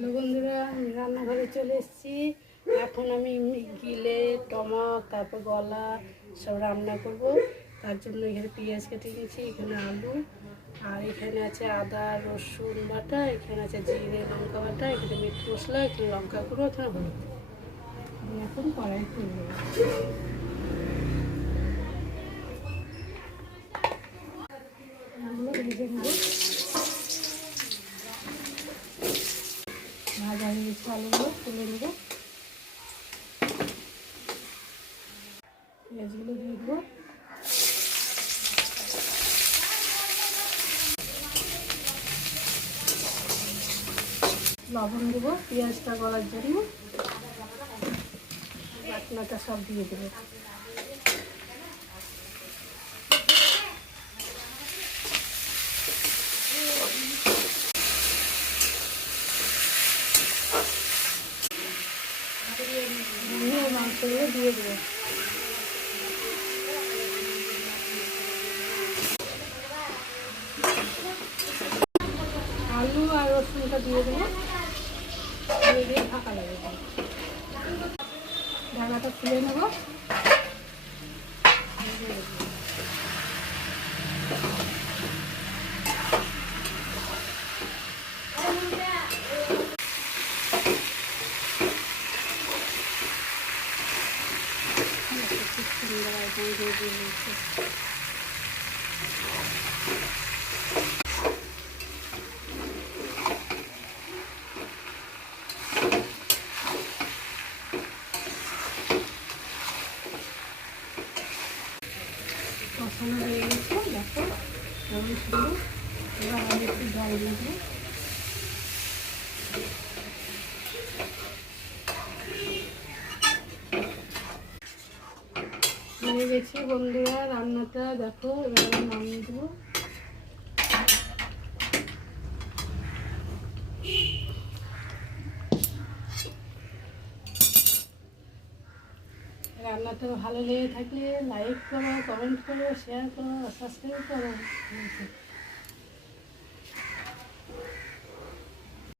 Hello বন্ধুরা, আমি রান্নাঘরে চলে এসেছি। এখন আমি গিলে টমাক তারপর গলা সব রান্না করব। তার জন্য এখানে পেঁয়াজ কেটে নিয়েছি, এখানে আলু, আর এখানে আছে আদা রসুন বাটা, এখানে আছে জিরে লঙ্কা বাটা, এখানে মিট মশলা, এখানে লঙ্কা গুঁড়ো, এখানে হলুদ। আমি এখন কড়াই তুলব। এগুলো ভেজে নেব। ভাজা হয়ে গেছে, আলুগুলো তুলে নেব। পেঁয়াজগুলো দিয়ে দেবো। লবণ দেবো পেঁয়াজটা গলার জন্য। বাটনাটা সব দিয়ে দেবো। মাংসগুলো দিয়ে দেবো। আলু আর রসুনটা দিয়ে দেবো, দিয়ে ঢাকা লাগিয়ে দেবো। ঢাকাটা খুলে নেবো। কষানো হয়ে গেছে, দেখো কেমন সুন্দর। এবার আমি একটু জল দিয়ে দেবো। হয়ে গেছে বন্ধুরা রান্নাটা, দেখো এবার আমি নামিয়ে দেবো। রান্নাটা ভালো লেগে থাকলে লাইক করো, কমেন্ট করো, শেয়ার করো, সাবস্ক্রাইব করো।